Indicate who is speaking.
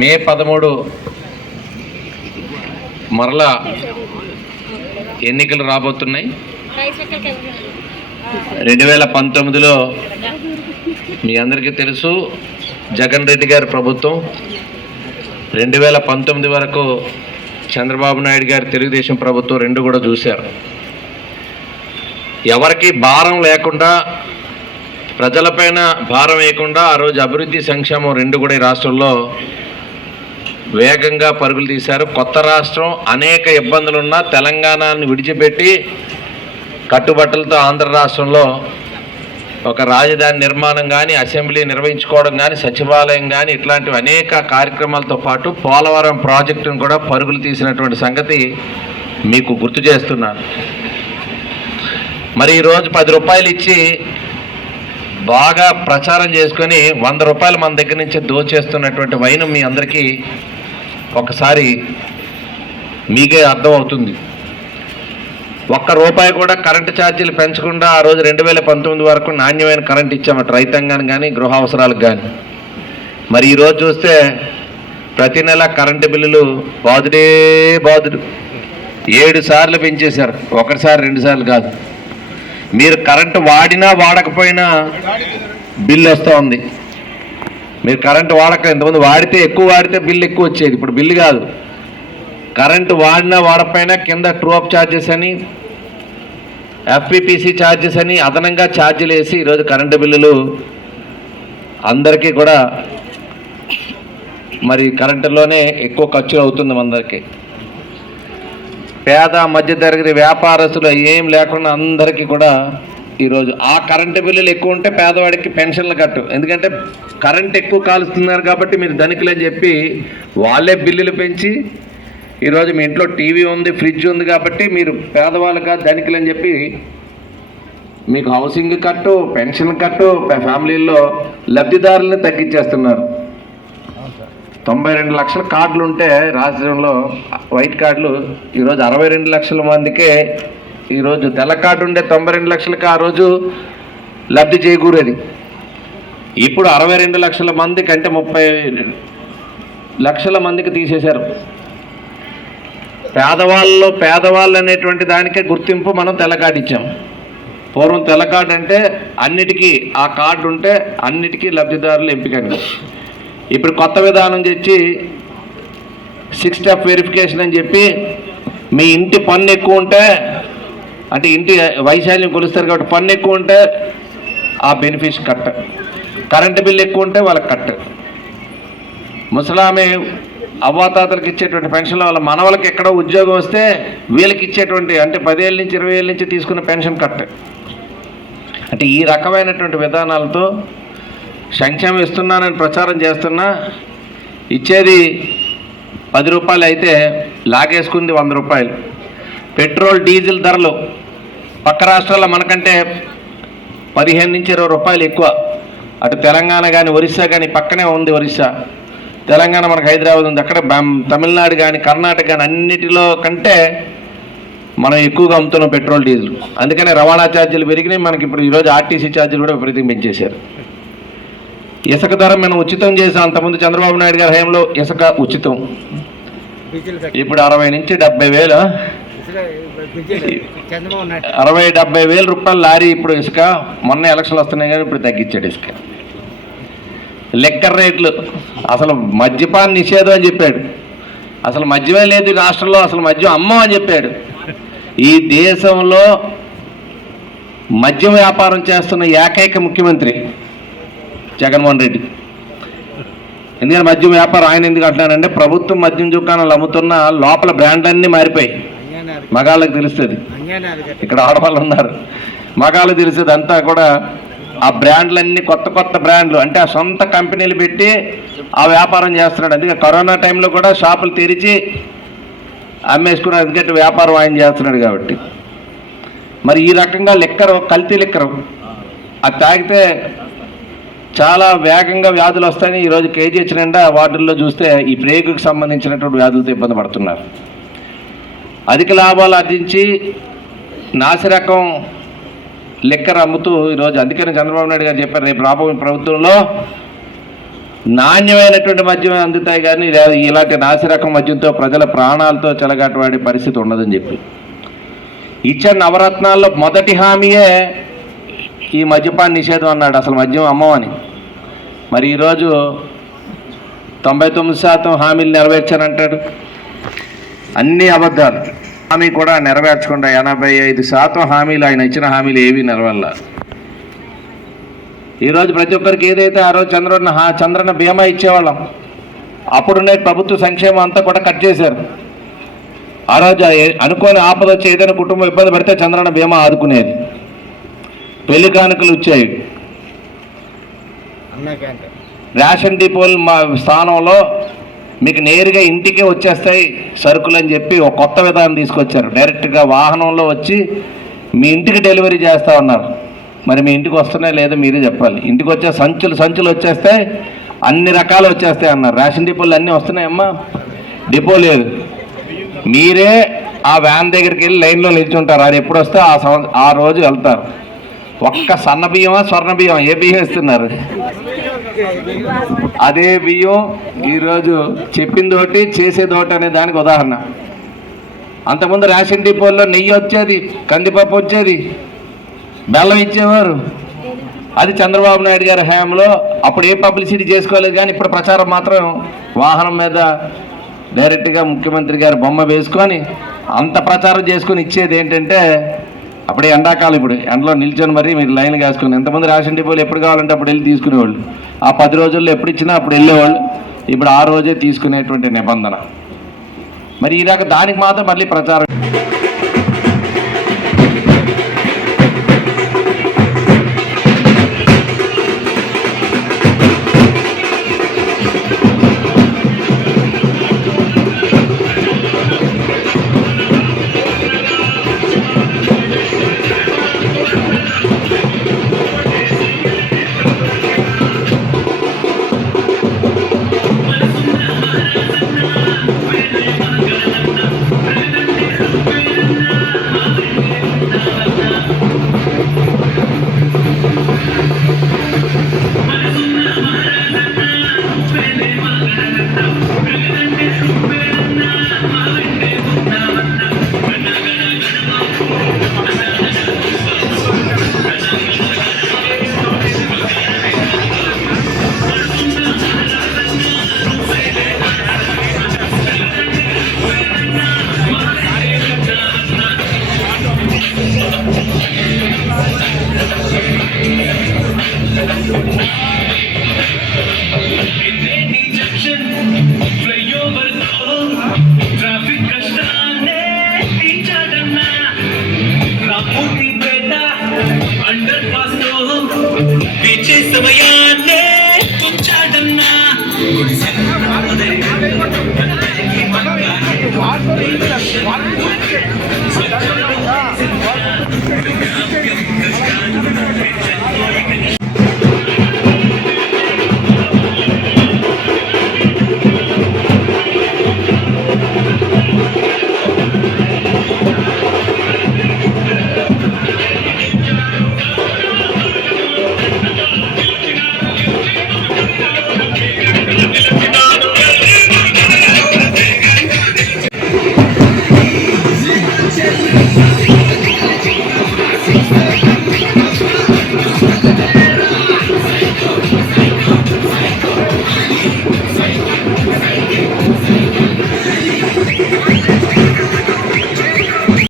Speaker 1: మే పదమూడు మరలా ఎన్నికలు రాబోతున్నాయి. రెండు వేల పంతొమ్మిదిలో మీ అందరికీ తెలుసు జగన్ రెడ్డి గారి ప్రభుత్వం. రెండు వేల పంతొమ్మిది వరకు చంద్రబాబు నాయుడు గారి తెలుగుదేశం ప్రభుత్వం రెండు కూడా చూశారు. ఎవరికి భారం లేకుండా ప్రజలపైన భారం వేయకుండా ఆ రోజు అభివృద్ధి సంక్షేమం రెండు కూడా ఈ రాష్ట్రంలో వేగంగా పరుగులు తీశారు. కొత్త రాష్ట్రం అనేక ఇబ్బందులున్నా తెలంగాణను విడిచిపెట్టి కట్టుబట్టలతో ఆంధ్ర రాష్ట్రంలో ఒక రాజధాని నిర్మాణం కానీ అసెంబ్లీ నిర్వహించుకోవడం కానీ సచివాలయం కానీ ఇట్లాంటివి అనేక కార్యక్రమాలతో పాటు పోలవరం ప్రాజెక్టును కూడా పరుగులు తీసినటువంటి సంగతి మీకు గుర్తు చేస్తున్నాను. మరి ఈరోజు పది రూపాయలు ఇచ్చి బాగా ప్రచారం చేసుకొని వంద రూపాయలు మన దగ్గర నుంచి దోచేస్తున్నటువంటి వైనం మీ అందరికీ ఒకసారి మీకే అర్థమవుతుంది. ఒక్క రూపాయి కూడా కరెంటు ఛార్జీలు పెంచకుండా ఆ రోజు రెండు వేల పంతొమ్మిది వరకు నాణ్యమైన కరెంట్ ఇచ్చామట రైతాంగానికి కానీ గృహ అవసరాలకు కానీ మరి ఈరోజు చూస్తే ప్రతి నెల కరెంటు బిల్లులు బాదుడే బాదుడు. ఏడు సార్లు పెంచేశారు. ఒకటిసారి రెండు సార్లు కాదు. మీరు కరెంటు వాడినా వాడకపోయినా బిల్లు వస్తూ ఉంది. మీరు కరెంటు వాడక ఇంతమంది వాడితే ఎక్కువ వాడితే బిల్లు ఎక్కువ వచ్చేది. ఇప్పుడు బిల్లు కాదు. కరెంటు వాడినా వాడకపోయినా కింద ట్రూ అప్ ఛార్జెస్ అని ఎఫ్పిపిసి ఛార్జెస్ అని అదనంగా ఛార్జీలు వేసి ఈరోజు కరెంటు బిల్లులు అందరికీ కూడా మరి కరెంటులోనే ఎక్కువ ఖర్చు అవుతుంది అందరికీ పేద మధ్యతరగతి వ్యాపారస్తులు ఏం లేకుండా అందరికీ కూడా ఈరోజు ఆ కరెంటు బిల్లులు ఎక్కువ ఉంటే పేదవాడికి పెన్షన్లు కట్టు. ఎందుకంటే కరెంట్ ఎక్కువ కాలుస్తున్నారు కాబట్టి మీరు ధనికులని చెప్పి వాళ్ళే బిల్లులు పెంచి ఈరోజు మీ ఇంట్లో టీవీ ఉంది ఫ్రిడ్జ్ ఉంది కాబట్టి మీరు పేదవాళ్ళుగా ధనికులని చెప్పి మీకు హౌసింగ్ కట్టు పెన్షన్ కట్టు ఫ్యామిలీల్లో లబ్ధిదారులను తగ్గించేస్తున్నారు. తొంభై రెండు లక్షల కార్డులు ఉంటే రాష్ట్రంలో వైట్ కార్డులు ఈరోజు అరవై రెండు లక్షల మందికే ఈరోజు దళకాటు కార్డు ఉండే తొంభై రెండు లక్షలకు ఆ రోజు లబ్ధి చేకూరేది. ఇప్పుడు అరవై రెండు లక్షల మందికి అంటే ముప్పై లక్షల మందికి తీసేశారు. పేదవాళ్ళలో పేదవాళ్ళు అనేటువంటి దానికే గుర్తింపు మనం తెల్ల ఇచ్చాం. పూర్వం తెల్లకార్డు అంటే అన్నిటికీ ఆ కార్డు ఉంటే అన్నిటికీ లబ్ధిదారులు ఎంపికండి ఇప్పుడు కొత్త విధానం తెచ్చి సిక్స్ స్టెప్ వెరిఫికేషన్ అని చెప్పి మీ ఇంటి పన్ను ఎక్కువ ఉంటే అంటే ఇంటి వైశాల్యం కొలుస్తారు కాబట్టి పన్ను ఎక్కువ ఉంటే ఆ బెనిఫిట్ కట్ కరెంటు బిల్ ఎక్కువ ఉంటే వాళ్ళకి కట్ ముసలామె అవ్వాతాతలకు ఇచ్చేటువంటి పెన్షన్ల మన మనవలకి ఎక్కడో ఉద్యోగం వస్తే వీళ్ళకి ఇచ్చేటువంటి అంటే పదేళ్ళ నుంచి ఇరవై ఏళ్ళ నుంచి తీసుకున్న పెన్షన్ కట్ అంటే ఈ రకమైనటువంటి విధానాలతో సంక్షేమం ఇస్తున్నానని ప్రచారం చేస్తున్నా ఇచ్చేది పది రూపాయలు అయితే లాగేసుకుంది వంద రూపాయలు. పెట్రోల్ డీజిల్ ధరలు పక్క రాష్ట్రాల్లో మనకంటే పదిహేను నుంచి ఇరవై రూపాయలు ఎక్కువ. అటు తెలంగాణ కానీ ఒరిస్సా కానీ పక్కనే ఉంది ఒరిస్సా. తెలంగాణ మనకు హైదరాబాద్ ఉంది. అక్కడ తమిళనాడు కానీ కర్ణాటక కానీ అన్నిటిలో కంటే మనం ఎక్కువగా అమ్ముతున్నాం పెట్రోల్ డీజిల్. అందుకనే రవాణా ఛార్జీలు పెరిగినాయి. మనకి ఇప్పుడు ఈరోజు ఆర్టీసీ ఛార్జీలు కూడా విపరీతంగా పెంచేశారు. ఇసుక ధర మనం ఉచితం చేసాం. అంతకుముందు చంద్రబాబు నాయుడు గారి హయాంలో ఇసుక ఉచితం. ఇప్పుడు అరవై నుంచి డెబ్బై వేలు. అరవై డెబ్బై వేల రూపాయల లారీ ఇప్పుడు ఇసుక. మొన్న ఎలక్షన్లు వస్తున్నాయి కానీ ఇప్పుడు తగ్గించాడు ఇసుక. లెక్కర్ రేట్లు. అసలు మద్యపాన నిషేధం అని చెప్పాడు. అసలు మద్యమే లేదు ఈ రాష్ట్రంలో. అసలు మద్యం అమ్మం అని చెప్పాడు. ఈ దేశంలో మద్యం వ్యాపారం చేస్తున్న ఏకైక ముఖ్యమంత్రి జగన్మోహన్ రెడ్డి. ఎందుకంటే మద్యం వ్యాపారం ఆయన ఎందుకు అంటున్నానంటే ప్రభుత్వం మద్యం దుకాణాలు అమ్ముతున్న లోపల బ్రాండ్లన్నీ మారిపోయి మగాళ్ళకి తెలుస్తుంది. ఇక్కడ ఆడవాళ్ళు ఉన్నారు. మగాళ్ళు తెలిసేది అంతా కూడా ఆ బ్రాండ్లన్నీ కొత్త కొత్త బ్రాండ్లు. అంటే ఆ సొంత కంపెనీలు పెట్టి ఆ వ్యాపారం చేస్తున్నాడు. అందుకే కరోనా టైంలో కూడా షాపులు తెరిచి అమ్మేసుకున్నాడు ఎందుకంటే వ్యాపారం ఆయన చేస్తున్నాడు కాబట్టి. మరి ఈ రకంగా లిక్కరు కల్తీ లిక్కరు అది తాగితే చాలా వేగంగా వ్యాధులు వస్తాయని ఈరోజు కేజీహెచ్ నిండా వార్డుల్లో చూస్తే ఈ ప్రేగుకు సంబంధించినటువంటి వ్యాధులతో ఇబ్బంది పడుతున్నారు. అధిక లాభాలు ఆర్జించి నాసిరకం లెక్కర అమ్ముతూ ఈరోజు అందుకని చంద్రబాబు నాయుడు గారు చెప్పారు రేపు రాబోయే ప్రభుత్వంలో నాణ్యమైనటువంటి మద్యం అందుతాయి కానీ ఇలాంటి నాసిరకం మద్యంతో ప్రజల ప్రాణాలతో చెలగాటవాడే పరిస్థితి ఉండదని చెప్పి. ఇచ్చిన నవరత్నాల్లో మొదటి హామీయే ఈ మద్యపాన నిషేధం అన్నాడు అసలు మద్యం అమ్మమని మరి ఈరోజు తొంభై తొమ్మిది శాతం హామీలు నెరవేర్చారంటాడు. అన్ని అబద్ధాలు. హామీ కూడా నెరవేర్చకుండా ఎనభై ఐదు శాతం హామీలు ఆయన ఇచ్చిన హామీలు ఏవి నెరవేరల. ఈరోజు ప్రతి ఒక్కరికి ఏదైతే ఆ రోజు చంద్రన్న చంద్రన్న బీమా ఇచ్చేవాళ్ళం అప్పుడున్న ప్రభుత్వ సంక్షేమం అంతా కూడా కట్ చేశారు. ఆ రోజు అనుకోని ఆపద వచ్చి ఏదైనా కుటుంబం ఇబ్బంది పడితే చంద్రన్న బీమా ఆదుకునేది. పెళ్ళి కానుకలు వచ్చాయి. రేషన్ డిపోల మా స్థానంలో మీకు నేరుగా ఇంటికే వచ్చేస్తాయి సరుకులు అని చెప్పి ఒక కొత్త విధానం తీసుకొచ్చారు. డైరెక్ట్గా వాహనంలో వచ్చి మీ ఇంటికి డెలివరీ చేస్తా ఉన్నారు. మరి మీ ఇంటికి వస్తున్నాయి లేదో మీరే చెప్పాలి. ఇంటికి వచ్చే సంచులు సంచులు వచ్చేస్తే అన్ని రకాలు వచ్చేస్తాయి అన్నారు. రేషన్ డిపోలు అన్నీ వస్తున్నాయమ్మా. డిపో లేదు. మీరే ఆ వ్యాన్ దగ్గరికి వెళ్ళి లైన్లో నిల్చుంటారు. అది ఎప్పుడు వస్తే ఆ సంవ ఆ రోజు వెళ్తారు. ఒక్క సన్న బియ్యమా స్వర్ణ బియ్యం ఏ బియ్యం ఇస్తున్నారు? అదే బియ్యం ఈరోజు చెప్పిందోటి చేసేదోటి అనే దానికి ఉదాహరణ. అంతకుముందు రేషన్ డిపోల్లో నెయ్యి వచ్చేది కందిపప్పు వచ్చేది బెల్లం ఇచ్చేవారు. అది చంద్రబాబు నాయుడు గారి హయాంలో అప్పుడు ఏ పబ్లిసిటీ చేసుకోలేదు కానీ ఇప్పుడు ప్రచారం మాత్రం వాహనం మీద డైరెక్ట్గా ముఖ్యమంత్రి గారి బొమ్మ వేసుకొని అంత ప్రచారం చేసుకొని ఇచ్చేది ఏంటంటే అప్పుడే ఎండాకాలం ఇప్పుడు. ఎండలో నిల్చొని మరి మీరు లైన్ కాసుకుని ఎంతమంది రేషన్ డిపోలు ఎప్పుడు కావాలంటే అప్పుడు వెళ్ళి తీసుకునేవాళ్ళు. ఆ పది రోజుల్లో ఎప్పుడు ఇచ్చినా అప్పుడు వెళ్ళేవాళ్ళు. ఇప్పుడు ఆ రోజే తీసుకునేటువంటి నిబంధన. మరి ఈ దానికి మాత్రం మళ్ళీ ప్రచారం
Speaker 2: なるほどね。